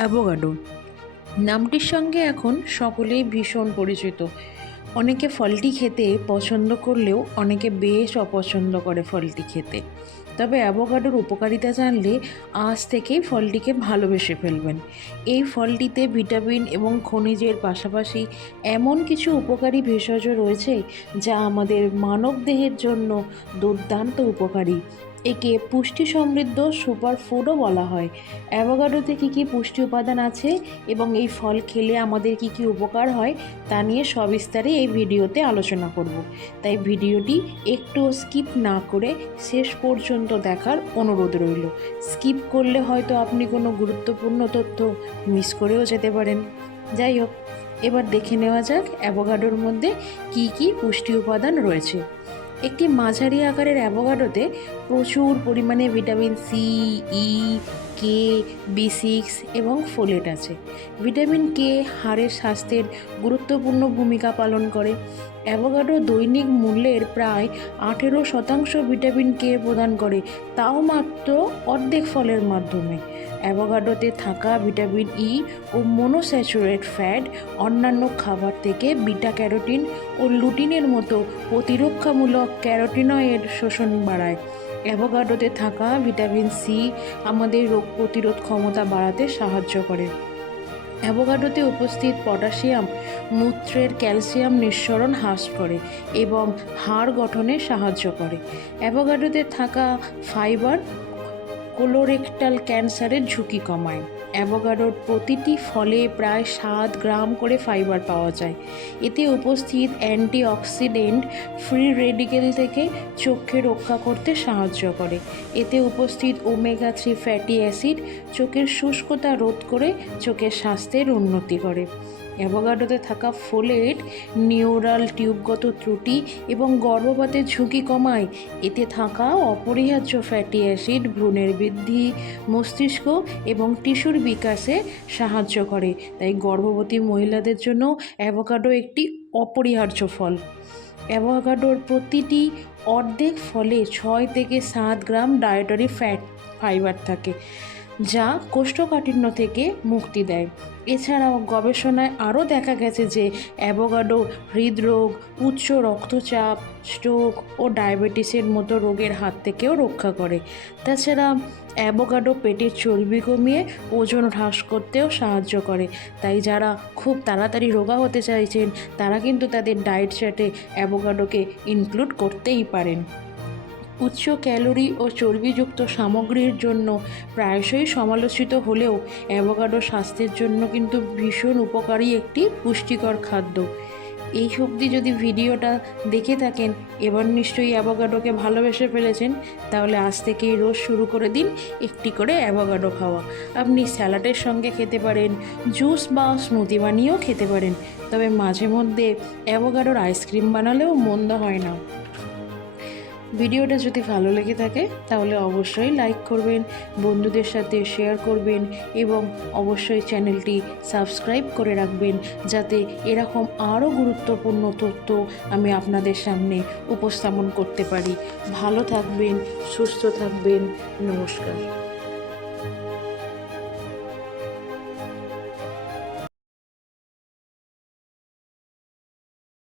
Avocado নামটির সঙ্গে এখন সকলেই ভীষণ পরিচিত। অনেকে ফলটি খেতে পছন্দ করলেও অনেকে বেশ অপছন্দ করে ফলটি খেতে। তবে অ্যাভোকাডোর উপকারিতা জানলে আজ থেকেই ফলটিকে ভালোবেসে ফেলবেন। এই ফলটিতে ভিটামিন এবং খনিজের পাশাপাশি এমন কিছু উপকারী ভেষজ রয়েছে যা আমাদের মানবদেহের জন্য দুর্দান্ত উপকারী। একে পুষ্টি সমৃদ্ধ সুপার ফুডও বলা হয়। অ্যাভোকাডোতে কী কী পুষ্টি উপাদান আছে এবং এই ফল খেলে আমাদের কী কী উপকার হয় তা নিয়ে সবিস্তারে এই ভিডিওতে আলোচনা করব। তাই ভিডিওটি একটু স্কিপ না করে শেষ পর্যন্ত দেখার অনুরোধ রইল। স্কিপ করলে হয়তো আপনি কোনো গুরুত্বপূর্ণ তথ্য মিস করেও যেতে পারেন। যাই হোক, এবার দেখে নেওয়া যাক অ্যাভোকাডোর মধ্যে কী কী পুষ্টি উপাদান রয়েছে। একটি মাঝারি আকারের অ্যাভোকাডোতে প্রচুর পরিমাণে ভিটামিন সি, ই, কে, বি6 এবং ফোলেট আছে। ভিটামিন কে হাড়ের স্বাস্থ্যের গুরুত্বপূর্ণ ভূমিকা পালন করে। অ্যাভোকাডো দৈনিক মূল্যের প্রায় 18% ভিটামিন কে প্রদান করে, তাও মাত্র অর্ধেক ফলের মাধ্যমে। অ্যাভোকাডোতে থাকা ভিটামিন ই ও মনোস্যাচুরেট ফ্যাট অন্যান্য খাবার থেকে বিটা ক্যারোটিন ও লুটিনের মতো প্রতিরক্ষামূলক ক্যারোটিনয়েড শোষণ বাড়ায়। অ্যাভোকাডোতে থাকা ভিটামিন সি আমাদের রোগ প্রতিরোধ ক্ষমতা বাড়াতে সাহায্য করে। অ্যাভোকাডোতে উপস্থিত পটাশিয়াম মূত্রের ক্যালসিয়াম নিঃসরণ হ্রাস করে এবং হাড় গঠনে সাহায্য করে। অ্যাভোকাডোতে থাকা ফাইবার কোলোরেক্টাল ক্যান্সারের ঝুঁকি কমায়। অ্যাভোকাডোর প্রতিটি ফলে প্রায় 7 গ্রাম করে ফাইবার পাওয়া যায়। এতে উপস্থিত অ্যান্টিঅক্সিডেন্ট ফ্রি রেডিকেল থেকে চোখকে রক্ষা করতে সাহায্য করে। এতে উপস্থিত ওমেগা 3 ফ্যাটি অ্যাসিড চোখের শুষ্কতা রোধ করে চোখের স্বাস্থ্যের উন্নতি করে। অ্যাভোকাডোতে থাকা ফোলেট নিউরাল টিউবগত ত্রুটি এবং গর্ভপাতের ঝুঁকি কমায়। এতে থাকা অপরিহার্য ফ্যাটি অ্যাসিড ভ্রূণের বৃদ্ধি, মস্তিষ্ক এবং টিস্যুর বিকাশে সাহায্য করে। তাই গর্ভবতী মহিলাদের জন্য অ্যাভোকাডো একটি অপরিহার্য ফল। অ্যাভোকাডোর প্রতিটি অর্ধেক ফলে 6 থেকে 7 গ্রাম ডায়েটারি ফাইবার থাকে, যা কোষ্ঠকাঠিন্য থেকে মুক্তি দেয়। এছাড়াও গবেষণায় আরও দেখা গেছে যে অ্যাভোকাডো হৃদরোগ, উচ্চ রক্তচাপ, স্ট্রোক ও ডায়াবেটিসের মতো রোগের হাত থেকেও রক্ষা করে। তাছাড়া অ্যাভোকাডো পেটের চর্বি কমিয়ে ওজন হ্রাস করতেও সাহায্য করে। তাই যারা খুব তাড়াতাড়ি রোগা হতে চাইছেন তারা কিন্তু তাদের ডায়েট চার্টে অ্যাভোকাডোকে ইনক্লুড করতেই পারেন। উচ্চ ক্যালোরি ও চর্বিযুক্ত সামগ্রীর জন্য প্রায়শই সমালোচিত হলেও অ্যাভোকাডো স্বাস্থ্যের জন্য কিন্তু ভীষণ উপকারী একটি পুষ্টিকর খাদ্য। এই অবধি যদি ভিডিওটা দেখে থাকেন, এবার নিশ্চয়ই অ্যাভোকাডোকে ভালোবেসে ফেলেছেন। তাহলে আজ থেকেই রোজ শুরু করে দিন একটি করে অ্যাভোকাডো খাওয়া। আপনি স্যালাডের সঙ্গে খেতে পারেন, জুস বা স্মুদি বানিয়েও খেতে পারেন। তবে মাঝে মধ্যে অ্যাভোকাডোর আইসক্রিম বানালেও মন্দ হয় না। ভিডিওটা যদি ভালো লেগে থাকে তাহলে অবশ্যই লাইক করবেন, বন্ধুদের সাথে শেয়ার করবেন এবং অবশ্যই চ্যানেলটি সাবস্ক্রাইব করে রাখবেন, যাতে এরকম আরও গুরুত্বপূর্ণ তথ্য আমি আপনাদের সামনে উপস্থাপন করতে পারি। ভালো থাকবেন, সুস্থ থাকবেন। নমস্কার।